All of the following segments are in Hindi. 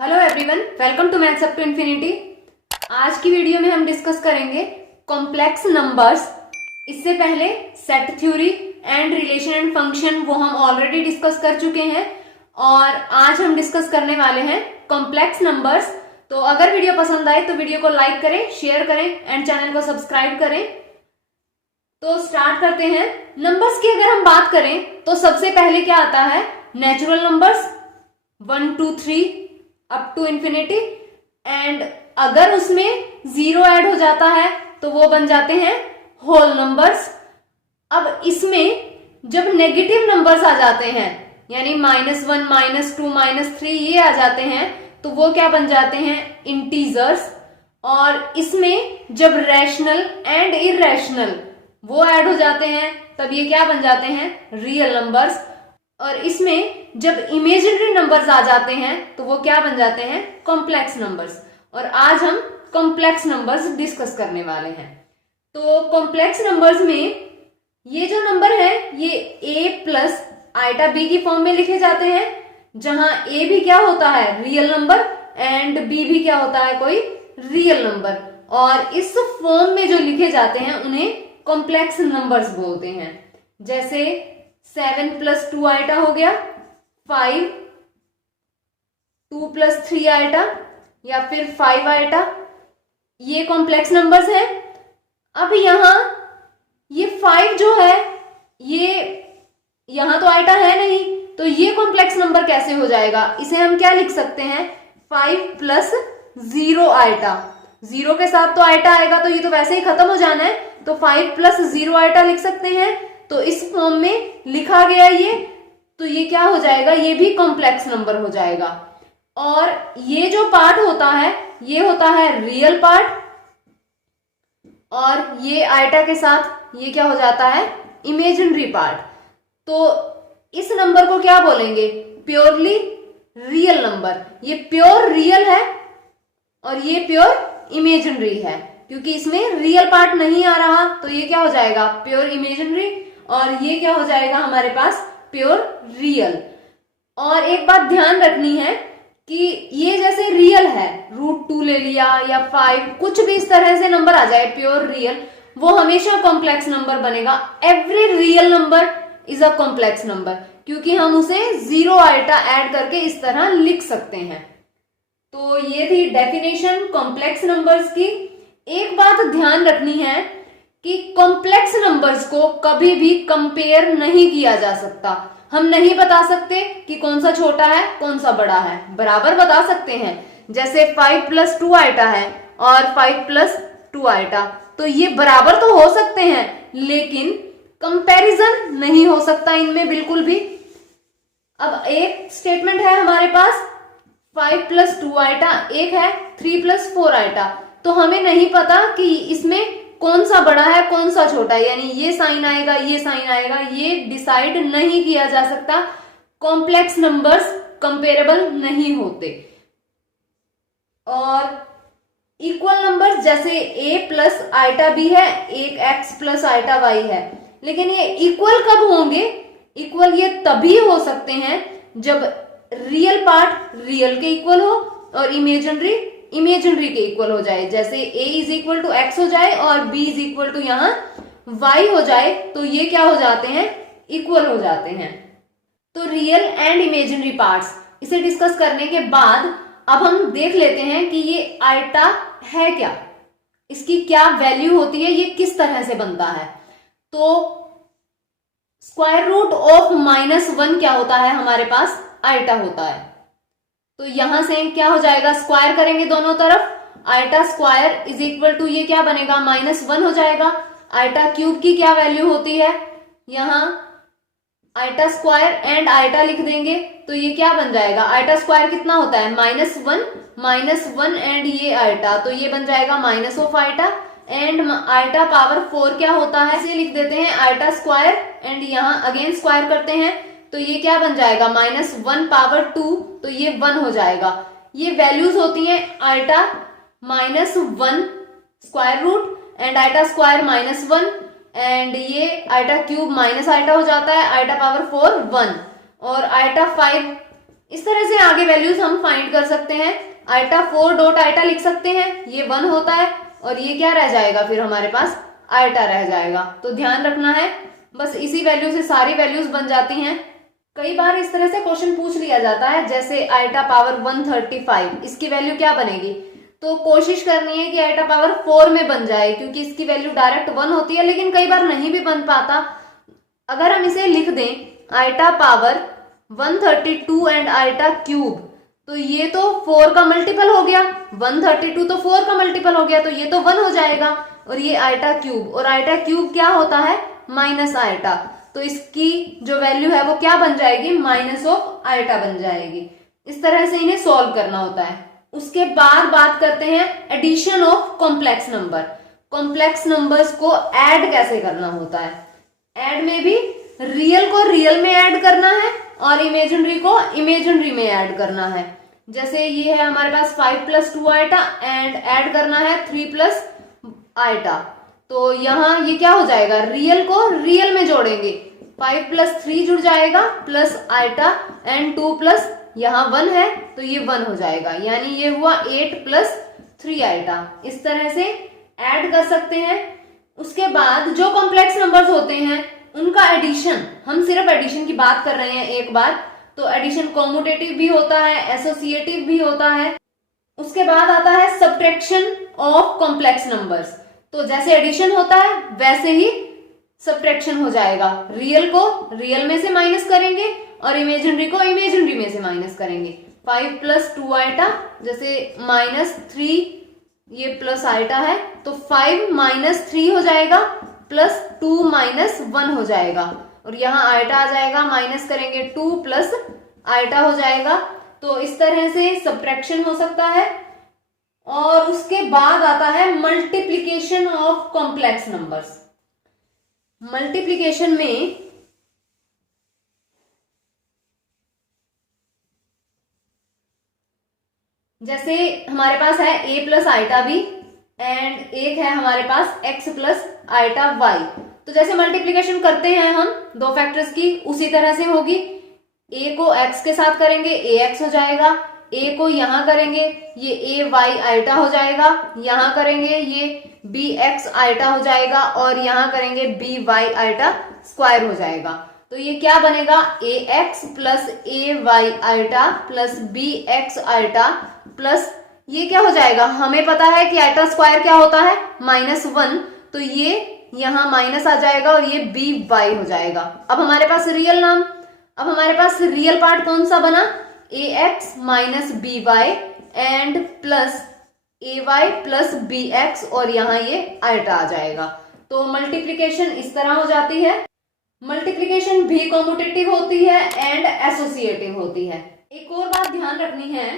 Hello everyone, welcome to maths up to infinity. आज की वीडियो में हम डिस्कस करेंगे कॉम्प्लेक्स नंबर्स। इससे पहले set theory and relation and function वो हम ऑलरेडी डिस्कस कर चुके हैं और आज हम डिस्कस करने वाले हैं कॉम्प्लेक्स नंबर्स। तो अगर वीडियो पसंद आए तो वीडियो को लाइक करें, शेयर करें एंड चैनल को सब्सक्राइब करें। तो स्टार्ट करते हैं। नंबर्स की अगर हम बात करें तो सबसे पहले क्या आता है? Natural numbers 1 2 3 up to infinity, and अगर उसमें जीरो ऐड हो जाता है तो वो बन जाते हैं होल नंबर्स। अब इसमें जब नेगेटिव नंबर्स आ जाते हैं यानी -1 -2 -3 ये आ जाते हैं तो वो क्या बन जाते हैं? इंटीजर्स। और इसमें जब रैशनल एंड इररेशनल वो ऐड हो जाते हैं तब ये क्या बन जाते हैं? Real numbers. और इसमें जब इमेजिनरी नंबर्स आ जाते हैं तो वो क्या बन जाते हैं? Complex numbers. और आज हम कॉम्प्लेक्स नंबर्स डिस्कस करने वाले हैं। तो कॉम्प्लेक्स नंबर्स में ये जो नंबर है ये a प्लस आइटा b की फॉर्म में लिखे जाते हैं, जहां a भी क्या होता है? रियल नंबर, एंड b भी क्या होता है? कोई रियल नंबर। और इस फॉर्म में जो लिखे जाते हैं उन्हें कॉम्प्लेक्स नंबर्स बोलते हैं। जैसे 7 + 2 आइटा हो गया, 5 2 + 3 आइटा, या फिर 5 आइटा, ये कॉम्प्लेक्स नंबर्स हैं। अब यहां ये 5 जो है ये यहां तो आइटा है नहीं, तो ये कॉम्प्लेक्स नंबर कैसे हो जाएगा? इसे हम क्या लिख सकते हैं? 5 + 0 आइटा। 0 के साथ तो आइटा आएगा तो ये तो वैसे ही खत्म हो जाना है, तो 5 + 0 आइटा लिख सकते हैं। तो इस फॉर्म में लिखा गया ये, तो ये क्या हो जाएगा? ये भी कॉम्प्लेक्स नंबर हो जाएगा। और ये जो पार्ट होता है ये होता है रियल पार्ट, और ये आइटा के साथ ये क्या हो जाता है? Imaginary part. तो इस नंबर को क्या बोलेंगे? Purely real number. ये प्योर रियल है और ये प्योर इमेजिनरी है, क्योंकि इसमें रियल पार्ट नहीं आ रहा, तो ये क्या हो जाएगा? Pure imaginary. और ये क्या हो जाएगा हमारे पास? Pure real. और एक बात ध्यान रखनी है कि ये जैसे रियल है, √2 ले लिया या 5, कुछ भी इस तरह से नंबर आ जाए प्योर रियल, वो हमेशा कॉम्प्लेक्स नंबर बनेगा। Every real number is a complex number, क्योंकि हम उसे 0 आइटा ऐड करके इस तरह लिख सकते हैं। तो ये थी डेफिनेशन कॉम्प्लेक्स नंबर्स की। एक बात ध्यान रखनी है कि कॉम्प्लेक्स नंबर्स को कभी भी कंपेयर नहीं किया जा सकता। हम नहीं बता सकते कि कौन सा छोटा है कौन सा बड़ा है, बराबर बता सकते हैं। जैसे 5 + 2 आइटा है और 5 + 2 आइटा, तो ये बराबर तो हो सकते हैं लेकिन कंपैरिजन नहीं हो सकता इनमें बिल्कुल भी। अब एक स्टेटमेंट है हमारे पास 5 + 2 आइटा, एक है 3 + 4 आइटा, तो हमें नहीं पता कि इसमें कौन सा बड़ा है कौन सा छोटा है, यानी ये साइन आएगा ये साइन आएगा, ये डिसाइड नहीं किया जा सकता। कॉम्प्लेक्स नंबर्स कंपेरेबल नहीं होते। और इक्वल नंबर्स जैसे a + आइटा b है, एक x + आइटा y है, लेकिन ये इक्वल कब होंगे? इक्वल ये तभी हो सकते हैं जब रियल पार्ट रियल के इक्वल हो और इमेजिनरी इमेजिनरी के इक्वल हो जाए। जैसे a = x हो जाए और b = यहां y हो जाए, तो ये क्या हो जाते हैं? इक्वल हो जाते हैं। तो रियल एंड इमेजिनरी पार्ट्स इसे डिस्कस करने के बाद अब हम देख लेते हैं कि ये आइटा है क्या, इसकी क्या वैल्यू होती है, ये किस तरह से बनता है। तो √(-1) क्या होता है? हमारे पास आइटा होता है। तो यहां से क्या हो जाएगा? स्क्वायर करेंगे दोनों तरफ, आइटा स्क्वायर = ये क्या बनेगा? -1 हो जाएगा। आइटा क्यूब की क्या वैल्यू होती है? यहां आइटा स्क्वायर एंड आइटा लिख देंगे तो ये क्या बन जाएगा? आइटा स्क्वायर कितना होता है? -1 एंड ये आइटा, तो ये बन जाएगा -of iota, and iota power 4 क्या होता है? इसे लिख देते हैं आइटा स्क्वायर, एंड यहां अगेन स्क्वायर करते हैं तो ये क्या बन जाएगा? -1 पावर 2, तो ये 1 हो जाएगा। ये वैल्यूज होती हैं iota -1 square root and iota square -1, and ये आइटा क्यूब माइनस आइटा हो जाता है, आइटा पावर 4 1, और आइटा 5 इस तरह से आगे वैल्यूज हम फाइंड कर सकते हैं। आइटा 4 डॉट आइटा लिख सकते हैं, ये 1 होता है, और ये क्या रह जाएगा फिर हमारे पास, आइटा रह जाएगा। तो ध्यान रखना है, बस इसी वैल्यू से सारी वैल्यूज बन जाती हैं। कई बार इस तरह से क्वेश्चन पूछ लिया जाता है, जैसे आइटा पावर 135, इसकी वैल्यू क्या बनेगी, तो कोशिश करनी है कि आइटा पावर 4 में बन जाए, क्योंकि इसकी वैल्यू डायरेक्ट 1 होती है, लेकिन कई बार नहीं भी बन पाता। अगर हम इसे लिख दें iota power 132 and iota cube, तो ये तो 4 का मल्टीपल हो गया, 132 तो 4 का मल्टीपल हो गया, तो ये तो 1 हो जाएगा। और ये आइटा क्यूब, और आइटा क्यूब क्या होता है, माइनस आइटा, तो इसकी जो वैल्यू है वो क्या बन जाएगी, माइनस ऑफ आइटा बन जाएगी। इस तरह से इन्हें सॉल्व करना होता है। उसके बाद बात करते हैं addition of complex number. Complex numbers को ऐड कैसे करना होता है। ऐड में भी रियल को रियल में ऐड करना है और इमेजिनरी को इमेजिनरी में ऐड करना है। जैसे ये है हमारे पास 5 + 2 आइटा एंड ऐड करना है 3 + आइटा, तो यहाँ ये क्या हो जाएगा, रियल को रियल में जोड़ेंगे, 5 + 3 जुड़ जाएगा प्लस आइटा एंड 2 + यहाँ 1 है तो ये 1 हो जाएगा, यानी ये हुआ 8 + 3 आइटा। इस तरह से ऐड कर सकते हैं। उसके बाद जो कॉम्प्लेक्स नंबर्स होते हैं उनका एडिशन, हम सिर्फ एडिशन की बात कर रहे हैं एक बार, तो एडिशन कॉम्यूटेटिव भी होता है, एसोसिएटिव भी होता है। उसके बाद आता है सब्ट्रैक्शन ऑफ कॉम्प्लेक्स नंबर्स। तो जैसे एडिशन होता है वैसे ही सब्ट्रैक्शन हो जाएगा, रियल को रियल में से माइनस करेंगे और इमेजिनरी को इमेजिनरी में से माइनस करेंगे। 5 + 2 आइटा, जैसे -3 ये प्लस आइटा है, तो 5 - 3 हो जाएगा प्लस 2 - 1 हो जाएगा, और यहाँ आइटा आ जाएगा, माइनस करेंगे 2 प्लस आइटा हो जाएगा। तो इस तरह से सब्ट्रैक्शन हो सकता है। और उसके बाद आता है multiplication of complex numbers. Multiplication में जैसे हमारे पास है a + आइटा b एंड एक है हमारे पास x + आइटा y। तो जैसे मल्टीप्लीकेशन करते हैं हम दो फैक्टर्स की, उसी तरह से होगी। a को x के साथ करेंगे ax हो जाएगा, a को यहां करेंगे ये ay आइटा हो जाएगा, यहां करेंगे ये bx आइटा हो जाएगा, और यहां करेंगे by आइटा स्क्वायर हो जाएगा। तो ये क्या बनेगा, ax + ay iota plus bx iota plus ये क्या हो जाएगा, हमें पता है कि आइटा स्क्वायर क्या होता है, -1, तो ये यहाँ माइनस आ जाएगा और ये by हो जाएगा। अब हमारे पास रियल नाम, अब हमारे पास रियल पार्ट कौन सा बना, ax - by and plus ay plus bx, और यहाँ ये आइटा आ जाएगा। तो मल्टीप्लीकेशन इस तरह हो जाती है। मल्टीप्लीकेशन भी कॉम्यूटेटिव होती है एंड एसोसिएटिव होती है। एक और बात ध्यान रखनी है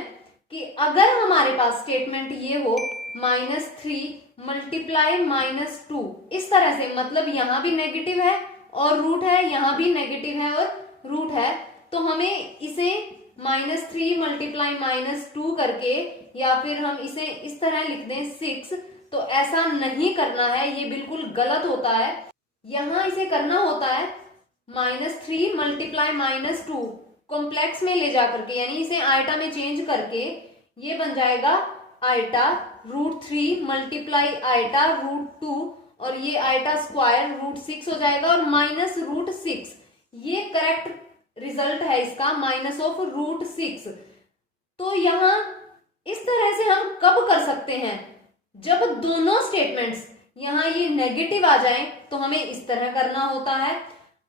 कि अगर हमारे पास स्टेटमेंट ये हो -3 × -2, इस तरह से, मतलब यहां भी नेगेटिव है और रूट है, यहां भी नेगेटिव है और रूट है, तो हमें इसे -3 × -2 करके, या फिर हम इसे इस तरह लिख दें 6, तो ऐसा नहीं करना है, ये बिल्कुल गलत होता है। यहां इसे करना होता है -3 × -2 कॉम्प्लेक्स में ले जा करके, यानी इसे आइटा में चेंज करके ये बन जाएगा आइटा √3 × आइटा √2, और ये आइटा स्क्वायर √6 हो जाएगा, और -√6, ये करेक्ट रिजल्ट है इसका, -√6। तो यहां इस तरह से हम कब कर सकते हैं, जब दोनों स्टेटमेंट्स यहां ये नेगेटिव आ जाएं, तो हमें इस तरह करना होता है।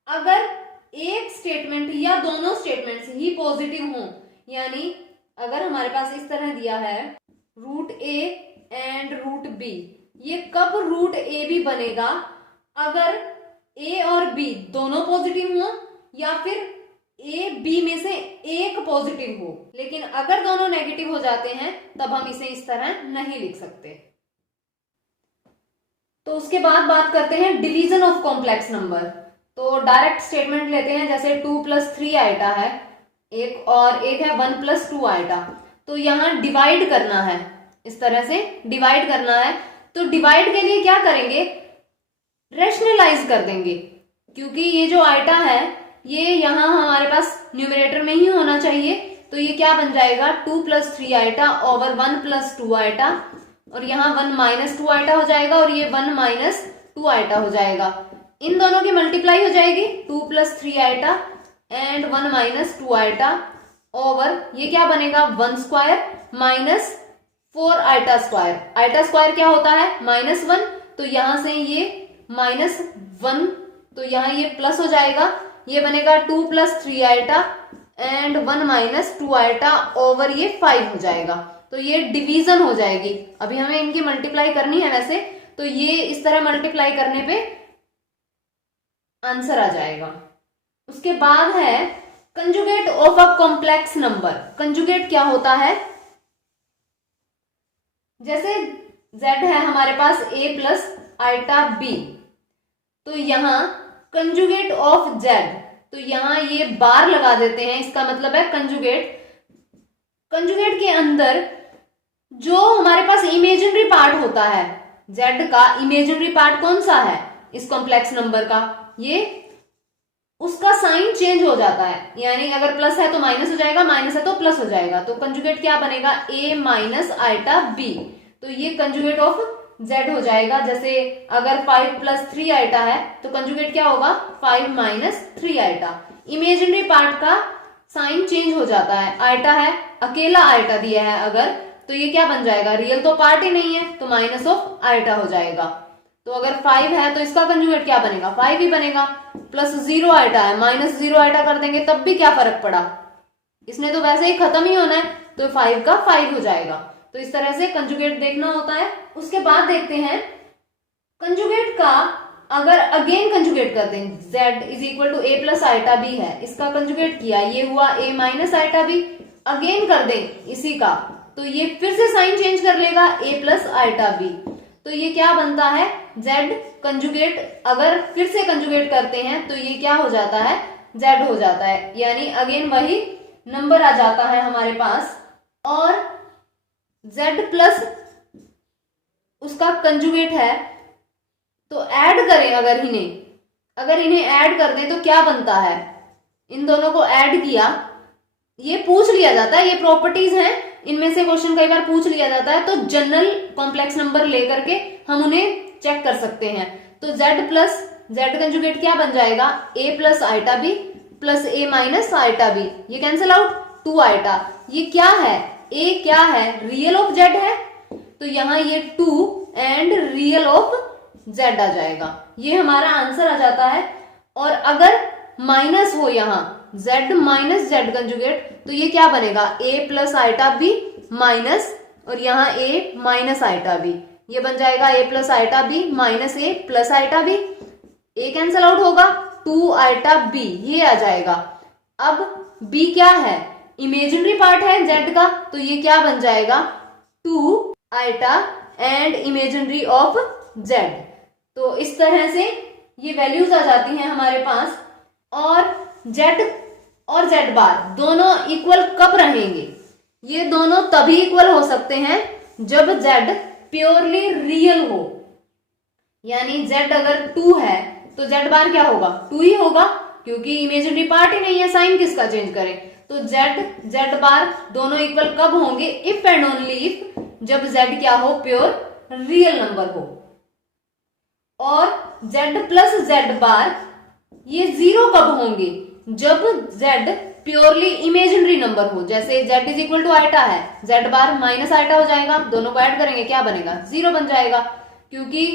अगर एक स्टेटमेंट या दोनों स्टेटमेंट्स ही पॉजिटिव हों, यानी अगर हमारे पास इस तरह दिया है √a एंड √b, ये कब √a भी बनेगा, अगर a और b दोनों पॉजिटिव हों, या फिर a b में से एक पॉजिटिव हो। लेकिन अगर दोनों नेगेटिव हो जाते हैं तब हम इसे इस तरह नहीं लिख सकते। तो उसके बाद बात करते हैं डिवीजन ऑफ कॉम्प्लेक्स नंबर। तो डायरेक्ट स्टेटमेंट लेते हैं, जैसे 2 + 3 आइटा है एक, और एक है 1 + 2 आइटा। तो यहाँ डिवाइड करना है, इस तरह से डिवाइड करना है। तो डिवाइड के लिए क्या करेंगे, रेशनलाइज कर देंगे, क्योंकि ये जो आइटा है ये यहाँ हमारे पास न्यूमरेटर में ही होना चाहिए, तो ये क्या बन जाएगा 2 + 3 आइटा ओवर 1 + 2 आइटा, और यहाँ 1 - 2 आइटा हो जाएगा और ये 1 - 2 आइटा हो जाएगा। इन दोनों की मल्टीप्लाई हो जाएगी 2 + 3 आइटा एंड 1 - 2 आइटा ओवर ये क्या बनेगा 1 square minus 4 iota square. Iota square क्या होता है -1, तो यहां से ये -1, तो यहाँ ये प्लस हो जाएगा, ये बनेगा 2 + 3 आइटा एंड 1 - 2 आइटा ओवर ये 5 हो जाएगा। तो ये डिवीजन हो जाएगी। अभी हमें इनकी मल्टीप्लाई करनी है वैसे, तो ये इस तरह मल्टीप्लाई करने पे आंसर आ जाएगा। उसके बाद है conjugate of a complex number. Conjugate क्या होता है, जैसे z है हमारे पास a + आइटा b, तो यहां कंजुगेट ऑफ z, तो यहां ये बार लगा देते हैं, इसका मतलब है कंजुगेट। कंजुगेट के अंदर जो हमारे पास इमेजिनरी पार्ट होता है z का, इमेजिनरी पार्ट कौन सा है इस कॉम्प्लेक्स नंबर का, ये उसका साइन चेंज हो जाता है, यानी अगर प्लस है तो माइनस हो जाएगा, माइनस है तो प्लस हो जाएगा। तो कंजुगेट क्या बनेगा a - आइटा b, तो ये कंजुगेट ऑफ z हो जाएगा। जैसे अगर 5 + 3 आइटा है तो कंजुगेट क्या होगा 5 - 3 आइटा। इमेजिनरी पार्ट का साइन चेंज हो जाता है, आइटा है अकेला आइटा दिया है अगर, तो ये क्या बन जाएगा, रियल तो पार्ट ही नहीं है तो माइनस ऑफ आइटा हो जाएगा। तो अगर 5 है तो इसका कंजुगेट क्या बनेगा 5 ही बनेगा। प्लस 0 आइटा है, -0 आइटा कर देंगे तब भी क्या फर्क पड़ा, इसने तो वैसे ही खत्म ही होना है, तो 5 का 5 हो जाएगा। तो इस तरह से कंजुगेट देखना होता है। उसके बाद देखते हैं कंजुगेट का, अगर अगेन कंजुगेट कर दें, z = a + आइटा b है, इसका कंजुगेट किया, ये हुआ a - आइटा b, अगेन कर दें इसी का, तो ये फिर से साइन चेंज कर लेगा a + आइटा b, तो ये क्या बनता है z कंजुगेट। अगर फिर से कंजुगेट करते हैं तो ये क्या हो जाता है z हो जाता है, यानी अगेन वही नंबर आ जाता है हमारे पास। और z प्लस उसका कंजुगेट है, तो ऐड करें अगर इन्हें ऐड कर दें तो क्या बनता है, इन दोनों को ऐड किया, ये पूछ लिया जाता है, ये प्रॉपर्टीज हैं, इनमें से क्वेश्चन कई बार पूछ लिया जाता है, तो जनरल कॉम्प्लेक्स नंबर लेकर के हम उन्हें चेक कर सकते हैं। तो z प्लस z कंजुगेट क्या बन जाएगा a + iota b plus a - iota b, ये कैंसिल आउट 2 आइटा। ये क्या है a क्या है, रियल ऑफ z है, तो यहां ये 2 एंड रियल ऑफ z आ जाएगा, ये हमारा आंसर आ जाता है। और अगर माइनस हो यहाँ z - z कंजुगेट, तो ये क्या बनेगा a + आइटा b माइनस, और यहाँ a - आइटा b, ये बन जाएगा a + iota b minus a + iota b, a cancel out होगा 2 आइटा b, ये आ जाएगा। अब b क्या है, इमेजिनरी पार्ट है z का, तो ये क्या बन जाएगा 2 iota and imaginary of z। तो इस तरह से ये वैल्यूज आ जाती हैं हमारे पास। और z और z बार दोनों इक्वल कब रहेंगे, ये दोनों तभी इक्वल हो सकते हैं जब z प्योरली रियल हो, यानी z अगर 2 है तो z बार क्या होगा 2 ही होगा, क्योंकि इमेजिनरी पार्ट ही नहीं है, साइन किसका चेंज करें। तो z बार दोनों इक्वल कब होंगे, इफ एंड ओनली इफ, जब z क्या हो प्योर रियल नंबर हो। और z प्लस z बार ये 0 कब होंगे, जब z प्योरली इमेजिनरी नंबर हो। जैसे z = आइटा है, z बार माइनस आइटा हो जाएगा, दोनों को ऐड करेंगे क्या बनेगा 0 बन जाएगा, क्योंकि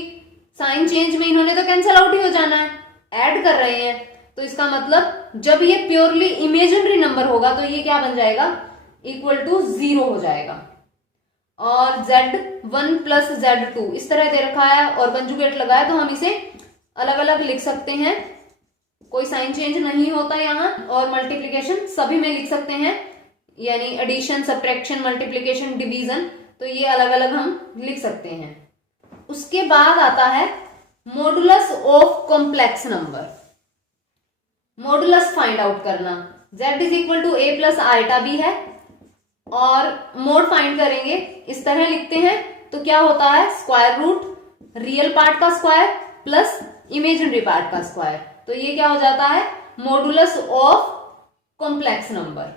साइन चेंज में इन्होंने तो कैंसिल आउट ही हो जाना है, ऐड कर रहे हैं। तो इसका मतलब जब ये प्योरली इमेजिनरी नंबर होगा तो ये क्या बन जाएगा = 0 हो जाएगा। और z1 + z2 इस तरह दे रखा है और कंजुगेट लगाया, तो हम इसे अलग अलग लिख सकते हैं, कोई साइन चेंज नहीं होता यहाँ। और मल्टीप्लिकेशन सभी में लिख सकते हैं, यानी एडिशन, सब्ट्रैक्शन, मल्टीप्लिकेशन, डिवीजन, तो ये अलग अलग हम लिख सकते हैं। उसके बाद आता है modulus of complex number. Modulus find out करना, z = a + आइटा b है और मोड फाइंड करेंगे, इस तरह लिखते हैं तो क्या होता है स्क्वायर रूट रियल पार्ट का स्क्वायर प्लस इमेजिनरी पार्ट का स्क्वायर, तो ये क्या हो जाता है मॉडुलस ऑफ कॉम्प्लेक्स नंबर।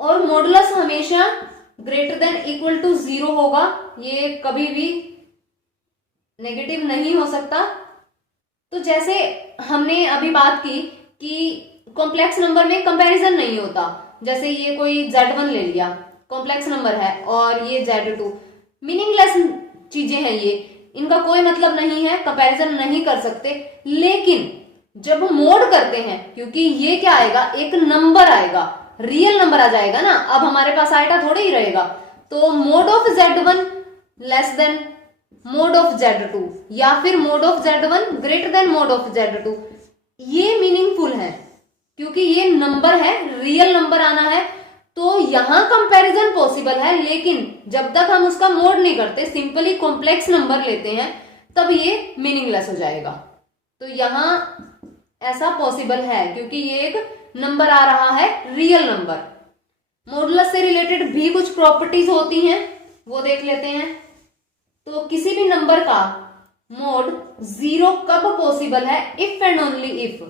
और मॉडुलस हमेशा ग्रेटर देन इक्वल टू 0 होगा, ये कभी भी नेगेटिव नहीं हो सकता। तो जैसे हमने अभी बात की कि कॉम्प्लेक्स नंबर में कंपैरिजन नहीं होता, जैसे ये कोई Z1 ले लिया, कॉम्प्लेक्स नंबर है, और ये Z2, मीनिंगलेस चीजें हैं ये, इनका कोई मतलब नहीं है, कंपैरिजन नहीं कर सकते। लेकिन जब मोड करते हैं, क्योंकि ये क्या आएगा, एक नंबर आएगा, रियल नंबर आ जाएगा ना, अब हमारे पास आइटा थोड़े ही रहेगा, तो mod of Z1 less than mode of Z2 या फिर mode of Z1 greater than mode of Z2, ये मीनिंगफुल है क्योंकि ये नंबर है, रियल नंबर आना है, तो यहां कंपैरिजन पॉसिबल है। लेकिन जब तक हम उसका मोड नहीं करते, सिंपली कॉम्प्लेक्स नंबर लेते हैं, तब ये मीनिंगलेस हो जाएगा। तो यहां ऐसा पॉसिबल है क्योंकि ये एक नंबर आ रहा है, रियल नंबर। मॉडुलस से रिलेटेड भी कुछ प्रॉपर्टीज होती हैं, वो देख लेते हैं। तो किसी भी नंबर का मोड 0 कब पॉसिबल है, इफ एंड ओनली इफ,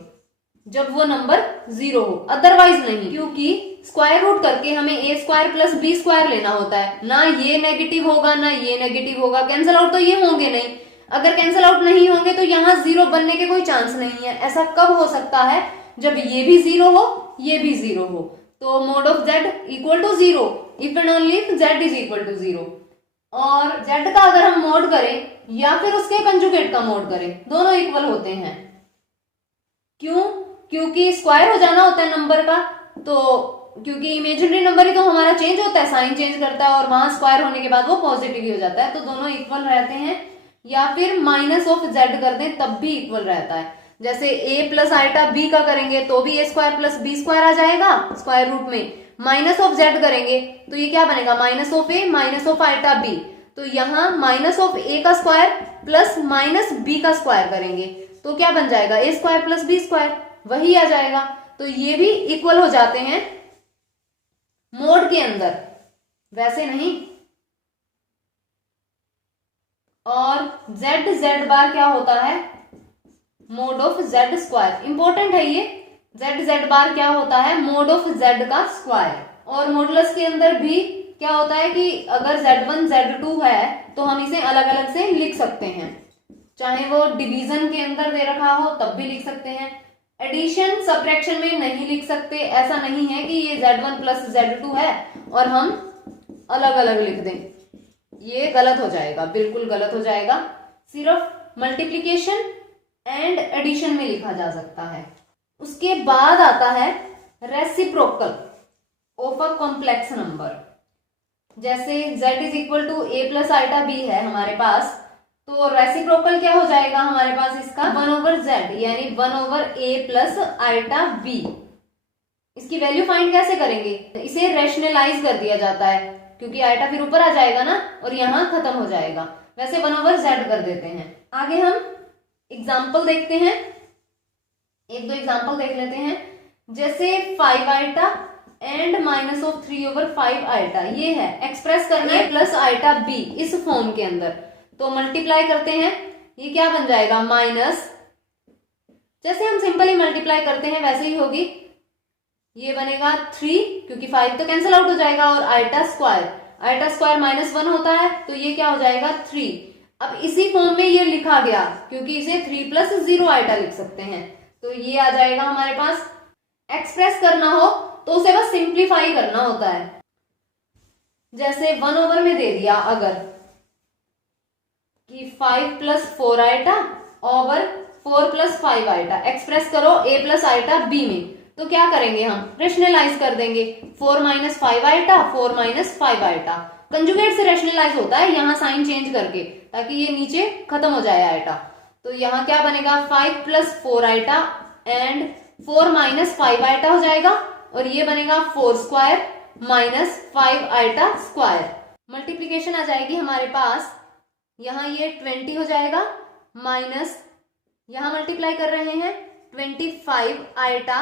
जब वो नंबर 0 हो, अदरवाइज नहीं, क्योंकि स्क्वायर रूट करके हमें a square plus b square लेना होता है, ना ये नेगेटिव होगा ना ये नेगेटिव होगा, कैंसिल आउट तो ये होंगे नहीं। अगर कैंसिल आउट नहीं होंगे तो यहाँ 0 बनने के कोई चांस नहीं है। ऐसा कब हो सकता है, जब ये भी 0 हो ये भी 0 हो। तो mod of z equal to 0 if and only if z is equal to 0। और z का अगर हम मोड करें या फिर उसके कंजुगेट का मोड करें, दोनों इक्वल होते हैं। क्यों? क्योंकि स्क्वायर हो जाना होता है नंबर का, तो क्योंकि इमेजिनरी नंबर ही तो हमारा चेंज होता है, साइन चेंज करता है, और वहां स्क्वायर होने के बाद वो पॉजिटिव ही हो जाता है, तो दोनों इक्वल रहते हैं। या फिर माइनस ऑफ z कर दें तब भी इक्वल रहता है। जैसे a प्लस आइटा b का करेंगे तो भी a square plus b square आ जाएगा स्क्वायर रूट में। माइनस ऑफ z करेंगे तो ये क्या बनेगा, minus of a minus of iota b। तो यहाँ माइनस ऑफ a का स्क्वायर प्लस माइनस b का स्क्वायर करेंगे तो क्या बन जाएगा, a square plus b square, वही आ जाएगा। तो ये भी इक्वल हो जाते हैं मोड के अंदर, वैसे नहीं। और z बार क्या होता है, mode of z square, important है ये। z बार क्या होता है, मोड ऑफ z का स्क्वायर। और मॉडुलस के अंदर भी क्या होता है कि अगर z1 z2 है तो हम इसे अलग अलग से लिख सकते हैं, चाहे वो डिवीजन के अंदर दे रखा हो तब भी लिख सकते हैं। एडिशन सब्ट्रैक्शन में नहीं लिख सकते, ऐसा नहीं है कि ये z1 प्लस z2 है और हम अलग अलग लिख दें, ये गलत हो जाएगा, बिल्कुल गलत हो जाएगा। सिर्फ मल्टीप्लीकेशन एंड एडिशन में लिखा जा सकता है। उसके बाद आता है reciprocal of a complex number. जैसे z is equal to a plus iota b है हमारे पास, तो रेसिप्रोकल क्या हो जाएगा हमारे पास इसका, 1/z, यानी 1/a प्लस आइटा b। इसकी वैल्यू फाइंड कैसे करेंगे, इसे रेशनलाइज कर दिया जाता है क्योंकि आइटा फिर ऊपर आ जाएगा ना और यहाँ खत्म हो जाएगा, वैसे 1/z कर देते हैं। आगे हम एग्जाम्पल देखते हैं, एक दो एग्जाम्पल देख लेते हैं। जैसे 5 iota and minus of 3/5 iota, ये है एक्सप्रेस करना है प्लस आइटा b इस फॉर्म के अंदर, तो मल्टीप्लाई करते हैं, ये क्या बन जाएगा, माइनस, जैसे हम सिंपली मल्टीप्लाई करते हैं वैसे ही होगी, ये बनेगा 3 क्योंकि 5 तो कैंसिल आउट हो जाएगा, और आइटा स्क्वायर -1 होता है तो ये क्या हो जाएगा 3। अब इसी फॉर्म में ये लिखा गया क्योंकि इसे 3 + 0 आइटा लिख सकते हैं, तो ये आ जाएगा हमारे पास। एक्सप्रेस करना हो तो उसे बस सिंप्लीफाई करना होता है। जैसे 1/, में दे दिया अगर कि 5 + 4 आइटा ओवर 4 + 5 आइटा, एक्सप्रेस करो a प्लस आइटा b में, तो क्या करेंगे हम, रेशनलाइज कर देंगे। 4 - 5 आइटा, 4 - 5 आइटा, कंजुगेट से रेशनलाइज होता है यहाँ साइन चेंज करके, ताकि ये नीचे खत्म हो जाए आइटा। तो यहाँ क्या बनेगा, 5 + 4 आइटा एंड 4 - 5 आइटा हो जाएगा, और ये बनेगा 4 स्क्वायर -5 आइटा स्क्वायर। मल्टीप्लीकेशन आ जाएगी हमारे पास, यहाँ ये 20 हो जाएगा, माइनस यहाँ मल्टीप्लाई कर रहे हैं 25 iota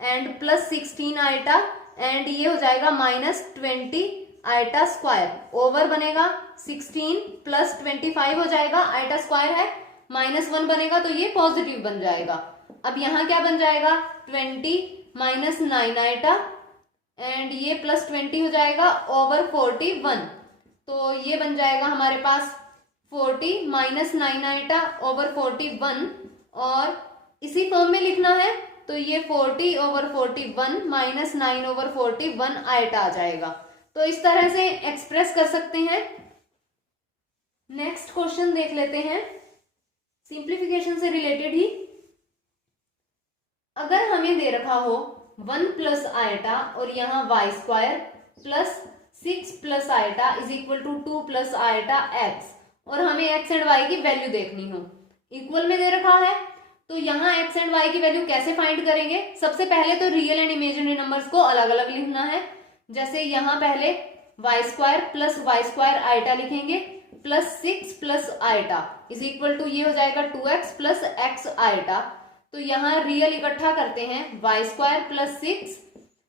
and plus 16 iota, and ये हो जाएगा -20 आइटा स्क्वायर, ओवर बनेगा 16 + 25 हो जाएगा, आइटा स्क्वायर है, -1 बनेगा तो ये पॉजिटिव बन जाएगा। अब यहाँ क्या बन जाएगा, 20 - 9 आइटा एंड ये +20 हो जाएगा ओवर 41। तो ये बन जाएगा हमारे पास 40 माइनस 9 आइटा ओवर 41, और इसी फॉर्म में लिखना है तो ये 40 ओवर 41 माइनस 9 ओवर 41 आइटा आ जाएगा। तो इस तरह से एक्सप्रेस कर सकते हैं। नेक्स्ट क्वेश्चन देख लेते हैं, सिंप्लीफिकेशन से रिलेटेड ही। अगर हमें दे रखा हो 1 प्लस आइटा और यहाँ y square plus 6 plus iota is equal to 2 plus iota x, और हमें एक्स एंड वाई की वैल्यू देखनी हो, इक्वल में दे रखा है, तो यहाँ एक्स एंड वाई की वैल्यू कैसे फाइंड करेंगे? सबसे पहले तो रियल एंड इमेजिनरी नंबर्स को अलग अलग लिखना है। जैसे यहाँ पहले y square plus y square iota लिखेंगे plus 6 plus iota is equal to ये हो जाएगा 2x प्लस एक्स आइटा। तो यहाँ रियल इकट्ठा करते हैं, y square plus 6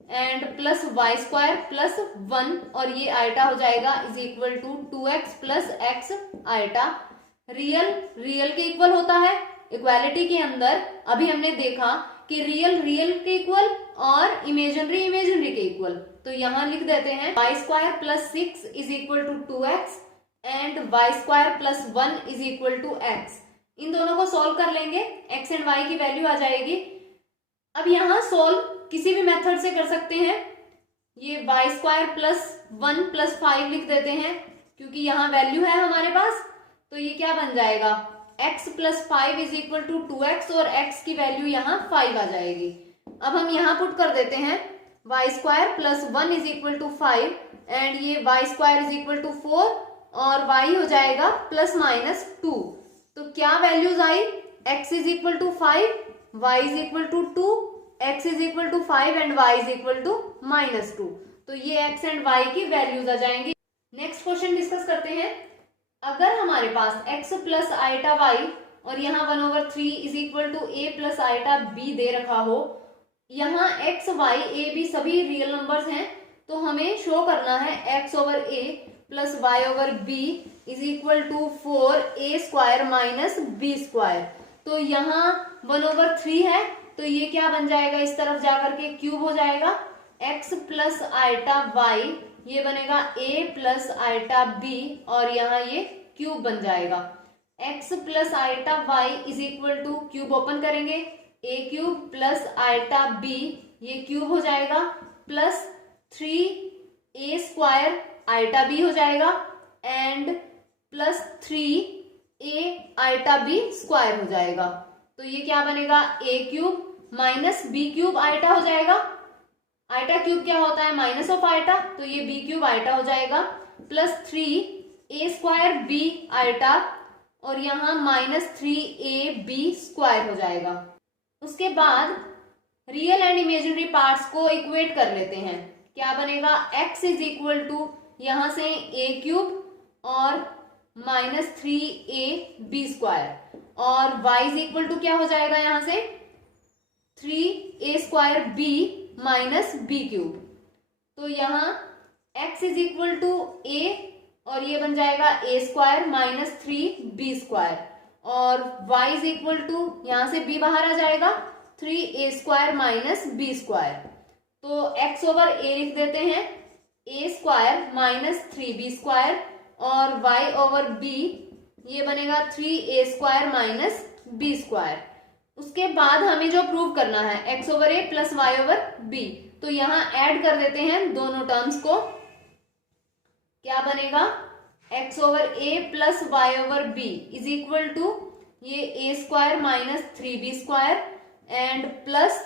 and plus y square plus 1, और ये आइटा हो जाएगा is equal to 2x plus x iota. Real के इक्वल होता है। इक्वालिटी के अंदर अभी हमने देखा कि रियल के इक्वल और इमेजिनरी के इक्वल, तो यहाँ लिख देते हैं y square plus 6 is equal to 2x and y square plus 1 is equal to x. इन दोनों को सॉल्व कर लेंगे, एक्स एंड वाई की वैल्यू आ जाएगी। अब यहाँ सॉल्व किसी भी मेथड से कर सकते हैं। ये वाई स्क्वायर प्लस 1 प्लस 5 लिख देते हैं, क्योंकि यहाँ वैल्यू है हमारे पास, तो ये क्या बन जाएगा x plus 5 is equal to 2x, और x की वैल्यू यहाँ 5 आ जाएगी। अब हम यहाँ पुट कर देते हैं y square plus 1 is equal to 5 and ये y square is equal to 4, और y हो जाएगा प्लस माइनस 2। तो क्या वैल्यूज आई? x is equal to 5, y is equal to 2, x is equal to 5 and y is equal to minus 2। तो ये x एंड y की वैल्यूज आ जाएंगी। नेक्स्ट क्वेश्चन डिस्कस करते हैं। अगर हमारे पास x प्लस आइटा y और यहाँ 1/3 is equal to a plus iota b दे रखा हो, यहाँ x y a b सभी रियल नंबर्स हैं, तो हमें शो करना है x over a plus y over b is equal to 4a square minus b square. तो यहाँ 1/3 है, तो ये क्या बन जाएगा, इस तरफ जाकर के क्यूब हो जाएगा। x प्लस आइटा y ये बनेगा a प्लस आइटा b, और यहाँ ये क्यूब बन जाएगा। x plus iota y is equal to, cube open करेंगे, a cube plus iota b ये क्यूब हो जाएगा, plus 3a square iota b हो जाएगा and plus 3a iota b square हो जाएगा। तो ये क्या बनेगा, a cube minus b cube iota हो जाएगा। आइटा क्यूब क्या होता है, माइनस ऑफ आइटा, तो ये b क्यूब आइटा हो जाएगा, plus 3a square b iota, और यहाँ माइनस 3ab स्क्वायर हो जाएगा। उसके बाद रियल एंड इमेजिनरी पार्ट्स को इक्वेट कर लेते हैं। क्या बनेगा, x इज इक्वल टू यहाँ से a क्यूब और माइनस 3ab स्क्वायर, और y इज इक्वल टू क्या हो जाएगा, यहाँ से 3a square b minus b cube. तो यहाँ x is equal to a, और ये बन जाएगा a square minus 3b square, और y इज इक्वल टू यहाँ से b बाहर आ जाएगा 3a square minus b square. तो x ओवर a लिख देते हैं, a square minus 3b square, और y ओवर b ये बनेगा 3a square minus b square. उसके बाद हमें जो प्रूव करना है x over a plus y over b, तो यहाँ ऐड कर देते हैं दोनों टर्म्स को। क्या बनेगा, x over a plus y over b is equal to ये a square minus 3b square and plus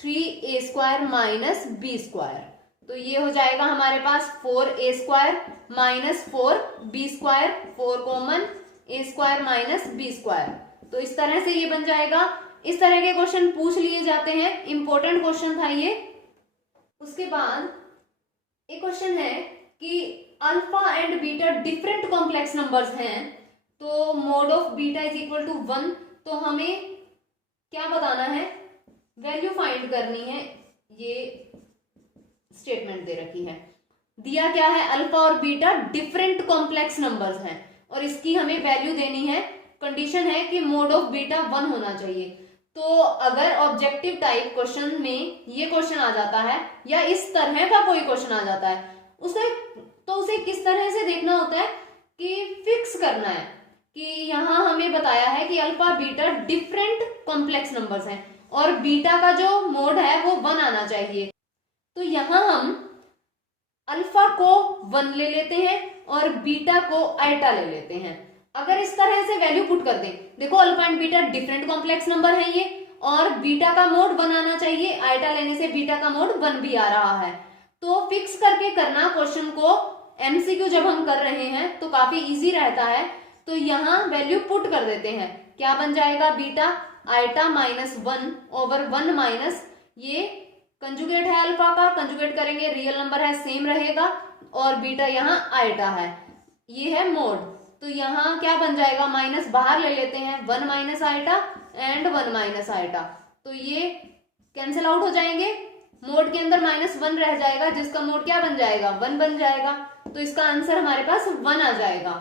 3a square minus b square. तो ये हो जाएगा हमारे पास 4a square minus 4b square, 4 common, a square minus b square. तो इस तरह से ये बन जाएगा। इस तरह के क्वेश्चन पूछ लिए जाते हैं, इंपॉर्टेंट क्वेश्चन था ये। उसके बाद एक क्वेश्चन है कि alpha and beta different complex numbers हैं, तो mod of beta is equal to 1, तो हमें क्या बताना है, वैल्यू फाइंड करनी है। ये स्टेटमेंट दे रखी है, दिया क्या है, अल्फा और बीटा डिफरेंट कॉम्प्लेक्स नंबर्स हैं और इसकी हमें वैल्यू देनी है। कंडीशन है कि मोड ऑफ बीटा 1 होना चाहिए। तो अगर ऑब्जेक्टिव टाइप क्वेश्चन में ये क्वेश्चन आ जाता है या इस तरह का कोई क्वेश्चन आ जाता है उसे किस तरह से देखना होता है कि फिक्स करना है कि यहाँ हमें बताया है कि alpha beta different complex numbers हैं और बीटा का जो मोड है वो 1 आना चाहिए। तो यहाँ हम अल्फा को 1 ले लेते हैं और बीटा को आइटा ले लेते हैं। अगर इस तरह से वैल्यू पुट कर दें, देखो alpha and beta different complex number है ये, और बीटा का मोड 1 आना चाहिए, आइटा लेने से बीटा का मोड 1 भी आ रहा है। तो फिक्स करके करना क्वेश्चन को, एमसीक्यू जब हम कर रहे हैं तो काफी इजी रहता है। तो यहाँ वैल्यू पुट कर देते हैं, क्या बन जाएगा, बीटा आइटा -1 ओवर 1 माइनस ये कंजुगेट है अल्फा का, कंजुगेट करेंगे रियल नंबर है सेम रहेगा, और बीटा यहाँ आइटा है, ये है मोड। तो यहाँ क्या बन जाएगा, माइनस बाहर ले लेते हैं, 1 minus iota and 1 minus iota, तो ये कैंसिल आउट हो जाएंगे। मोड के अंदर -1 रह जाएगा जिसका मोड क्या बन जाएगा, 1 बन जाएगा। तो इसका आंसर हमारे पास 1 आ जाएगा।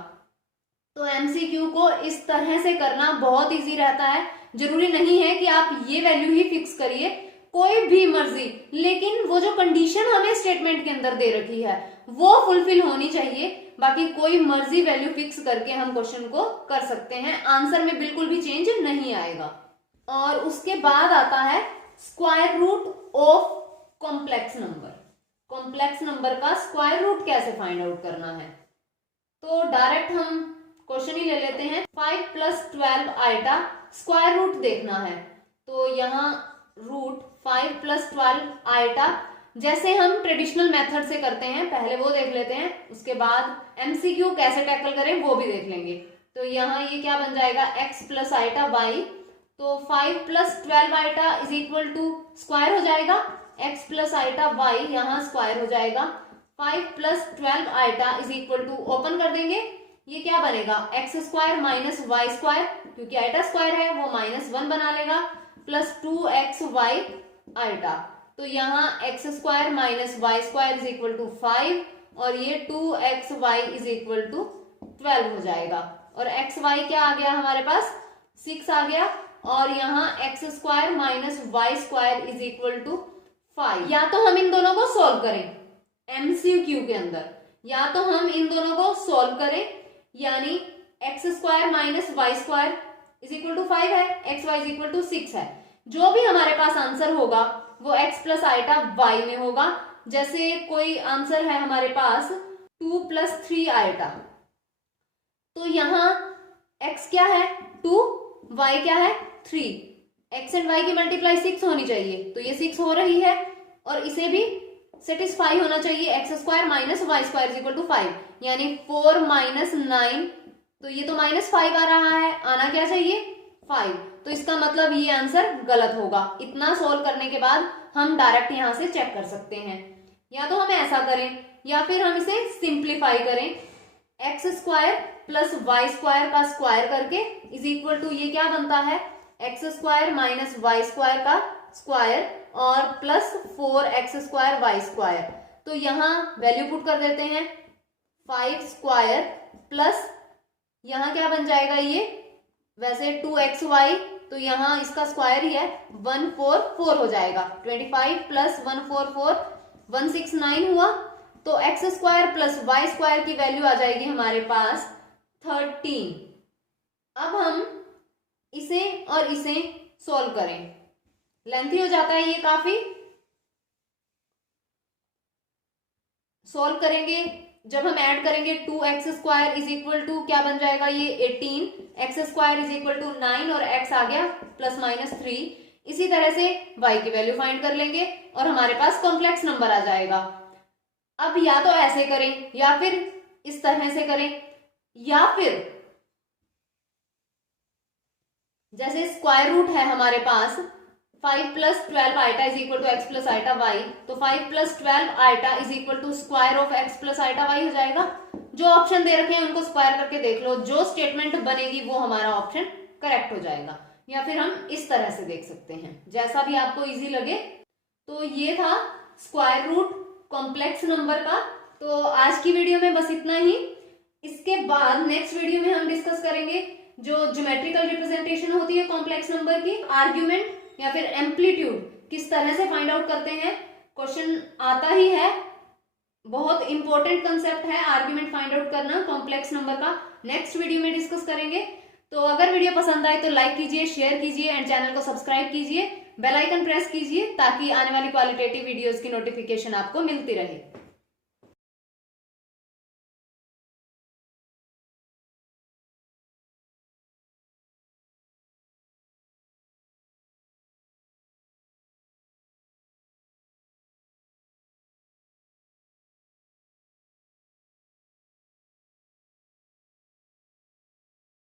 तो एमसीक्यू को इस तरह से करना बहुत इजी रहता है। जरूरी नहीं है कि आप ये वैल्यू ही फिक्स करिए, कोई भी मर्जी, लेकिन वो जो कंडीशन हमें स्टेटमेंट के अंदर दे रखी है वो फुलफिल होनी चाहिए। बाकी कोई मर्जी वैल्यू फिक्स करके हम क्वेश्चन को कर सकते हैं, आंसर में बिल्कुल भी चेंज नहीं आएगा। और उसके बाद आता है square root of complex number. Complex number का स्क्वायर रूट कैसे फाइंड आउट करना है, तो डायरेक्ट हम क्वेश्चन ही ले लेते हैं। 5 + 12 आइटा स्क्वायर रूट देखना है, तो यहाँ रूट 5 + 12 आइटा जैसे हम ट्रेडिशनल मेथड से करते हैं, पहले वो देख लेते हैं, उसके बाद एमसीक्यू कैसे टैकल करें वो भी देख लेंगे। तो यहाँ ये क्या बन जाएगा, x + आइटा y, तो 5 + 12 iota is equal to square हो जाएगा, x + आइटा y यहाँ स्क्वायर हो जाएगा। 5 + 12 iota is equal to, open कर देंगे, ये क्या बनेगा, x² - y², क्योंकि आइटा स्क्वायर है वो -1 बना लेगा, प्लस 2xy आइटा। तो यहाँ x² - y² is equal to 5 और ये 2xy इज इक्वल टू 12 हो जाएगा। और xy क्या आ गया हमारे पास, 6 आ गया, और यहाँ x² - y² is equal to 5। या तो हम इन दोनों को सॉल्व करें एमसीक्यू के अंदर, या तो हम इन दोनों को सॉल्व करें, यानी x² - y² is equal to 5 है, xy इज इक्वल टू 6 है। जो भी हमारे पास आंसर होगा वो x + आइटा y में होगा। जैसे कोई आंसर है हमारे पास 2 + 3 आइटा, तो यहाँ x क्या है 2, y क्या है 3, x एंड y की मल्टीप्लाई 6 होनी चाहिए, तो ये 6 हो रही है, और इसे भी सेटिस्फाई होना चाहिए, x² - y² is equal to 5, यानी 4 - 9, तो ये तो -5 आ रहा है, आना क्या चाहिए 5, तो इसका मतलब ये आंसर गलत होगा। इतना सोल्व करने के बाद हम डायरेक्ट यहां से चेक कर सकते हैं, या तो हम ऐसा करें या फिर हम इसे सिंप्लीफाई करें, x² + y² का स्क्वायर करके इज इक्वल टू, ये क्या बनता है, x² - y² का स्क्वायर और प्लस 4x² y²। तो यहाँ वैल्यू पुट कर देते हैं, 5² प्लस यहाँ क्या बन जाएगा, ये वैसे 2xy, तो यहाँ इसका स्क्वायर ही है, 144 हो जाएगा, 25 + 144 169 हुआ। तो x² + y² की वैल्यू आ जाएगी हमारे पास 13। अब हम इसे और इसे सोल्व करें, लेंथी हो जाता है ये काफी, सोल्व करेंगे जब हम ऐड करेंगे 2x² इज इक्वल टू क्या बन जाएगा, ये 18, x² इज इक्वल टू 9 और x आ गया +-3। इसी तरह से y की वैल्यू फाइंड कर लेंगे और हमारे पास कॉम्प्लेक्स नंबर आ जाएगा। अब या तो ऐसे करें या फिर इस तरह से करें, या फिर जैसे स्क्वायर रूट है हमारे पास 5 + 12 iota is equal to x + iota y, तो 5 + 12 iota is equal to square of x + iota y हो जाएगा। जो ऑप्शन दे रखे हैं उनको स्क्वायर करके देख लो, जो स्टेटमेंट बनेगी वो हमारा ऑप्शन करेक्ट हो जाएगा। या फिर हम इस तरह से देख सकते हैं, जैसा भी आपको इजी लगे। तो ये था स्क्वायर रूट कॉम्प्लेक्स नंबर का। तो आज की वीडियो में बस इतना ही। इसके बाद नेक्स्ट वीडियो में हम डिस्कस करेंगे जो ज्योमेट्रिकल रिप्रेजेंटेशन होती है कॉम्प्लेक्स नंबर की, आर्ग्यूमेंट या फिर एम्पलीट्यूड किस तरह से फाइंड आउट करते हैं, क्वेश्चन आता ही है। बहुत इंपॉर्टेंट कंसेप्ट है आर्ग्यूमेंट फाइंड आउट करना कॉम्प्लेक्स नंबर का। नेक्स्ट वीडियो में डिस्कस करेंगे। तो अगर वीडियो पसंद आए तो लाइक कीजिए, शेयर कीजिए एंड चैनल को सब्सक्राइब कीजिए, बेल आइकन प्रेस कीजिए ताकि आने वाली क्वालिटेटिव वीडियोस की नोटिफिकेशन आपको मिलती रहे।